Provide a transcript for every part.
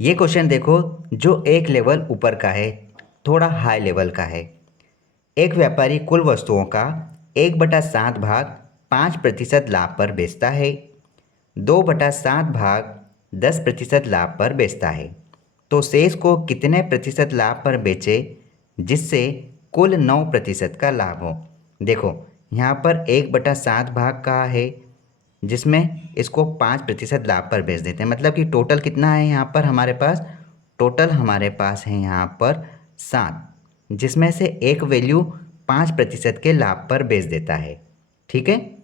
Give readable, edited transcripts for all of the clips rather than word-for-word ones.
ये क्वेश्चन देखो, जो एक लेवल ऊपर का है, थोड़ा हाई लेवल का है। एक व्यापारी कुल वस्तुओं का 1/7 भाग 5% लाभ पर बेचता है। 2/7 भाग 10% लाभ पर बेचता है। तो शेष को कितने प्रतिशत लाभ पर बेचे जिससे कुल 9% का लाभ हो। देखो, यहाँ पर 1/7 भाग का है, जिसमें इसको 5% लाभ पर बेच देते हैं। मतलब कि टोटल कितना है यहाँ पर हमारे पास? टोटल हमारे पास है यहाँ पर 7, जिसमें से एक वैल्यू 5% के लाभ पर बेच देता है। ठीक है।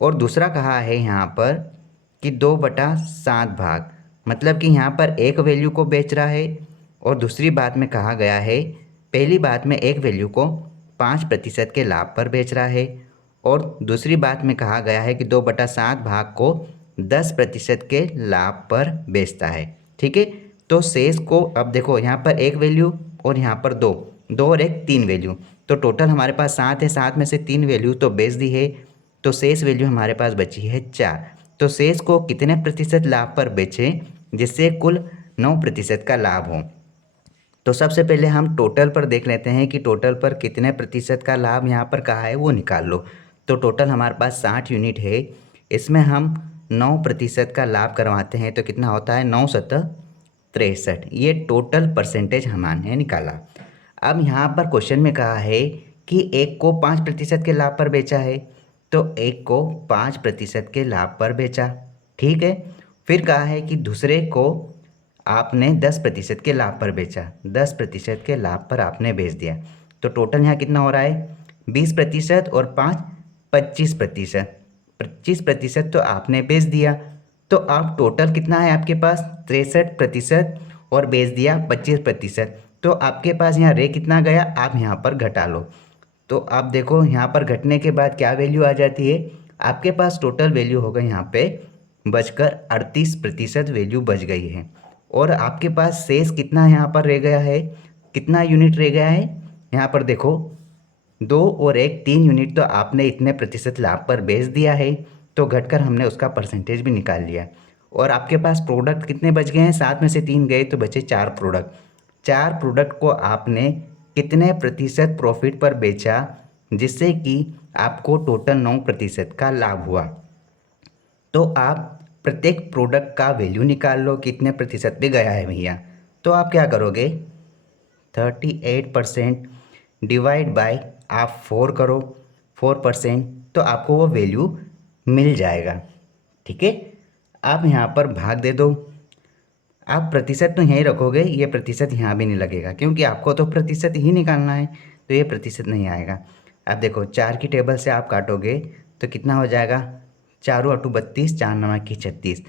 और दूसरा कहा है यहाँ पर कि 2/7 भाग, मतलब कि यहाँ पर एक वैल्यू को बेच रहा है। और दूसरी बात में कहा गया है, पहली बात में एक वैल्यू को 5% के लाभ पर बेच रहा है, और दूसरी बात में कहा गया है कि 2/7 भाग को 10% के लाभ पर बेचता है। ठीक है। तो शेष को अब देखो, यहाँ पर एक वैल्यू और यहाँ पर दो, दो और एक, 3 वैल्यू। तो टोटल हमारे पास 7 है, 7 में से 3 वैल्यू तो बेच दी है। तो शेष वैल्यू हमारे पास बची है 4। तो शेष को कितने प्रतिशत लाभ पर बेचें जिससे कुल 9% का लाभ हो। तो सबसे पहले हम टोटल पर देख लेते हैं कि टोटल पर कितने प्रतिशत का लाभ यहाँ पर कहा है वो निकाल लो। तो टोटल हमारे पास 60 यूनिट है, इसमें हम 9% का लाभ करवाते हैं तो कितना होता है? 9×7=63। ये टोटल परसेंटेज हमने निकाला। अब यहाँ पर क्वेश्चन में कहा है कि एक को 5% के लाभ पर बेचा है, तो एक को 5% के लाभ पर बेचा। ठीक है। फिर कहा है कि दूसरे को आपने 10% के लाभ पर बेचा, 10% के लाभ पर आपने बेच दिया। तो टोटल यहाँ कितना हो रहा है? 20% और 5, 25%। 25% तो आपने बेच दिया। तो आप टोटल कितना है आपके पास? 63%, और बेच दिया 25%। तो आपके पास यहाँ रे कितना गया, आप यहाँ पर घटा लो। तो आप देखो, यहाँ पर घटने के बाद क्या वैल्यू आ जाती है? आपके पास टोटल वैल्यू होगा यहाँ पे बचकर 38% वैल्यू बच गई है। और आपके पास शेष कितना यहाँ पर रह गया है? कितना यूनिट रह गया है? यहाँ पर देखो, 2 और 1, 3 यूनिट तो आपने इतने प्रतिशत लाभ पर बेच दिया है, तो घटकर हमने उसका परसेंटेज भी निकाल लिया। और आपके पास प्रोडक्ट कितने बच गए हैं? 7 में से 3 गए तो बचे 4 प्रोडक्ट। 4 प्रोडक्ट को आपने कितने प्रतिशत प्रॉफिट पर बेचा जिससे कि आपको टोटल 9% का लाभ हुआ। तो आप प्रत्येक प्रोडक्ट का वैल्यू निकाल लो, कितने प्रतिशत पे गया है भैया। तो आप क्या करोगे? 38% डिवाइड बाय आप 4 करो, 4%, तो आपको वो वैल्यू मिल जाएगा। ठीक है। आप यहाँ पर भाग दे दो। आप प्रतिशत तो यहीं रखोगे, ये प्रतिशत यहाँ भी नहीं लगेगा क्योंकि आपको तो प्रतिशत ही निकालना है, तो ये प्रतिशत नहीं आएगा। अब देखो, 4 की टेबल से आप काटोगे तो कितना हो जाएगा? 4×8=32, 4×9=36।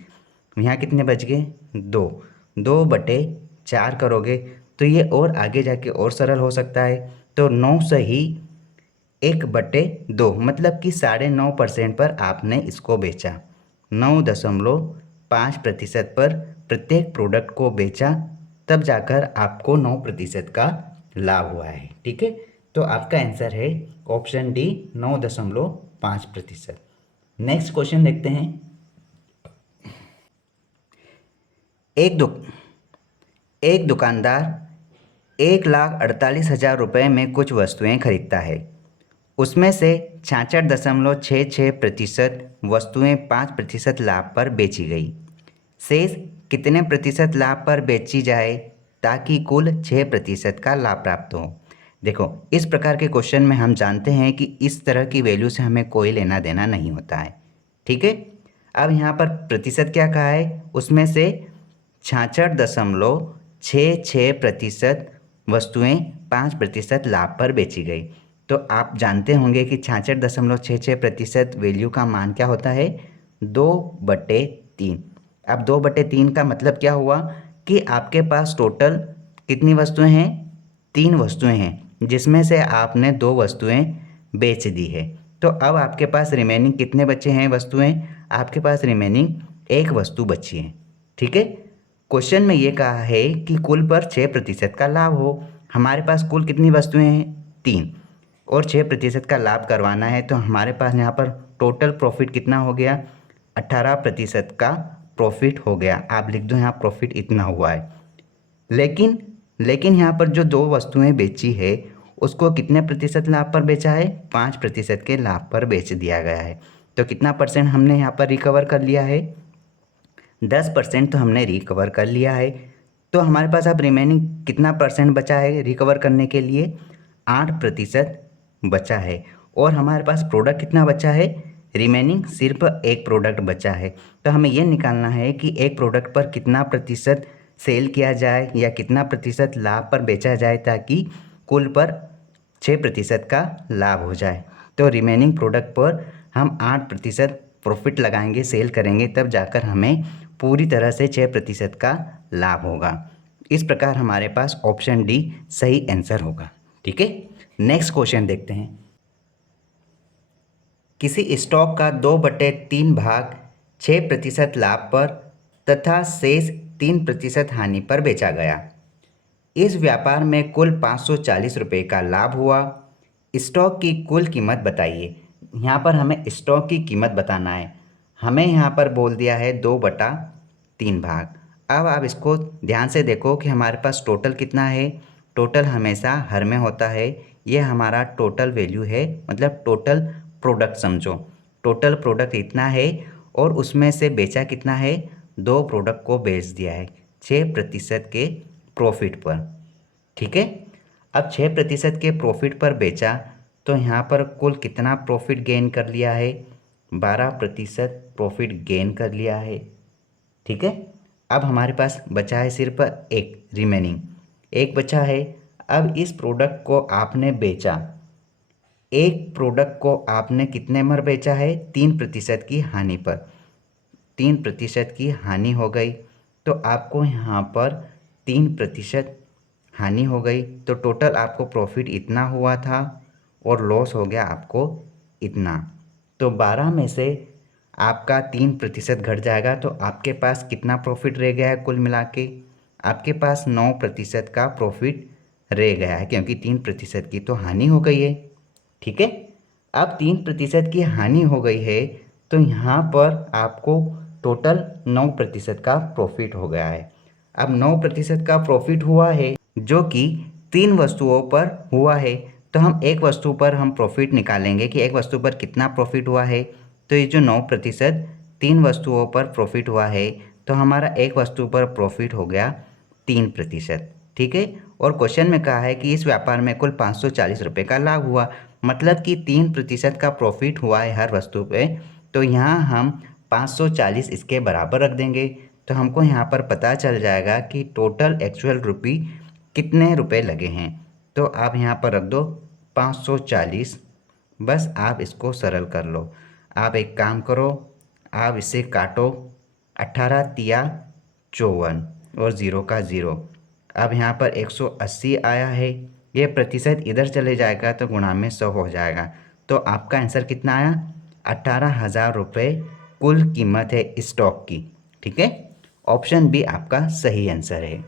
यहाँ कितने बच गए? 2। 2/4 करोगे तो ये और आगे जाके और सरल हो सकता है। तो 9 से ही 1/2, मतलब कि 9.5% पर आपने इसको बेचा। 9.5% पर प्रत्येक प्रोडक्ट को बेचा, तब जाकर आपको 9% का लाभ हुआ है। ठीक है। तो आपका आंसर है ऑप्शन डी, 9.5%। नेक्स्ट क्वेश्चन देखते हैं। एक दुक एक दुकानदार 1,48,000 में कुछ वस्तुएं खरीदता है। उसमें से 66.66% वस्तुएं 5% लाभ पर बेची गई। शेष कितने प्रतिशत लाभ पर बेची जाए ताकि कुल 6% का लाभ प्राप्त हो। देखो, इस प्रकार के क्वेश्चन में हम जानते हैं कि इस तरह की वैल्यू से हमें कोई लेना देना नहीं होता है। ठीक है। अब यहाँ पर प्रतिशत क्या कहा है? उसमें से 66.66% वस्तुएं 5% लाभ पर बेची गई। तो आप जानते होंगे कि 66.66% वैल्यू का मान क्या होता है? 2/3। अब 2/3 का मतलब क्या हुआ कि आपके पास टोटल कितनी वस्तुएं हैं? 3 वस्तुएं हैं, जिसमें से आपने 2 वस्तुएं बेच दी है। तो अब आपके पास रिमेनिंग कितने बचे हैं वस्तुएं? आपके पास रिमेनिंग एक वस्तु बची है। ठीक है। क्वेश्चन में ये कहा है कि कुल पर 6% का लाभ हो। हमारे पास कुल कितनी वस्तुएं हैं? 3, और 6% का लाभ करवाना है, तो हमारे पास यहाँ पर टोटल प्रॉफिट कितना हो गया? 18% का प्रॉफिट हो गया, आप लिख दो यहाँ प्रॉफिट इतना हुआ है। लेकिन लेकिन यहाँ पर जो दो वस्तुएं बेची है उसको कितने प्रतिशत लाभ पर बेचा है, 5% के लाभ पर बेच दिया गया है। तो कितना परसेंट हमने यहाँ पर रिकवर कर लिया है, 10% तो हमने रिकवर कर लिया है। तो हमारे पास अब रिमेनिंग कितना परसेंट बचा है रिकवर करने के लिए, 8% बचा है। और हमारे पास प्रोडक्ट कितना बचा है, रिमेनिंग सिर्फ एक प्रोडक्ट बचा है। तो हमें यह निकालना है कि एक प्रोडक्ट पर कितना प्रतिशत सेल किया जाए या कितना प्रतिशत लाभ पर बेचा जाए ताकि कुल पर 6% का लाभ हो जाए। तो रिमेनिंग प्रोडक्ट पर हम 8% प्रॉफिट लगाएंगे, सेल करेंगे, तब जाकर हमें पूरी तरह से 6% का लाभ होगा। इस प्रकार हमारे पास ऑप्शन डी सही आंसर होगा। ठीक है, नेक्स्ट क्वेश्चन देखते हैं। किसी स्टॉक का 2/3 भाग 6% लाभ पर तथा शेष 3% हानि पर बेचा गया। इस व्यापार में कुल 540 रुपये का लाभ हुआ। स्टॉक की कुल कीमत बताइए। यहाँ पर हमें स्टॉक की कीमत बताना है। हमें यहाँ पर बोल दिया है 2/3 भाग। अब आप इसको ध्यान से देखो कि हमारे पास टोटल कितना है। टोटल हमेशा हर में होता है, ये हमारा टोटल वैल्यू है, मतलब टोटल प्रोडक्ट समझो। टोटल प्रोडक्ट इतना है और उसमें से बेचा कितना है, 2 प्रोडक्ट को बेच दिया है 6% के प्रॉफिट पर। ठीक है, अब 6% के प्रॉफिट पर बेचा तो यहाँ पर कुल कितना प्रॉफिट गेन कर लिया है, 12% प्रॉफिट गेन कर लिया है। ठीक है, अब हमारे पास बचा है सिर्फ एक, रिमेनिंग एक बचा है। अब इस प्रोडक्ट को आपने बेचा, एक प्रोडक्ट को आपने कितने पर बेचा है, 3% की हानि पर। 3% की हानि हो गई तो आपको यहाँ पर 3% हानि हो गई, तो टोटल आपको प्रॉफिट इतना हुआ था और लॉस हो गया आपको इतना। तो 12 में से आपका 3% घट जाएगा तो आपके पास कितना प्रॉफिट रह गया है, कुल मिला के आपके पास 9% का प्रॉफिट रह गया है, क्योंकि 3% की तो हानि हो गई है। ठीक है, अब 3% की हानि हो गई है तो यहाँ पर आपको टोटल 9% का प्रॉफिट हो गया है। अब 9% का प्रॉफिट हुआ है जो कि 3 वस्तुओं पर हुआ है, तो हम एक वस्तु पर हम प्रॉफिट निकालेंगे कि एक वस्तु पर कितना प्रॉफिट हुआ है। तो ये जो 9% 3 वस्तुओं पर प्रॉफिट हुआ है तो हमारा एक वस्तु पर प्रॉफिट हो गया 3%। ठीक है, और क्वेश्चन में कहा है कि इस व्यापार में कुल 540 रुपये का लाभ हुआ, मतलब कि 3% का प्रॉफिट हुआ है हर वस्तु पे। तो यहाँ हम 540 इसके बराबर रख देंगे तो हमको यहाँ पर पता चल जाएगा कि टोटल एक्चुअल रुपी कितने रुपए लगे हैं। तो आप यहाँ पर रख दो 540, बस आप इसको सरल कर लो। आप एक काम करो, आप इसे काटो, 18 तिया 54 और 0 का 0। अब यहाँ पर 180 आया है, ये प्रतिशत इधर चले जाएगा तो गुणा में 100 हो जाएगा। तो आपका आंसर कितना आया, 18,000 रुपये कुल कीमत है स्टॉक की। ठीक है, ऑप्शन बी आपका सही आंसर है।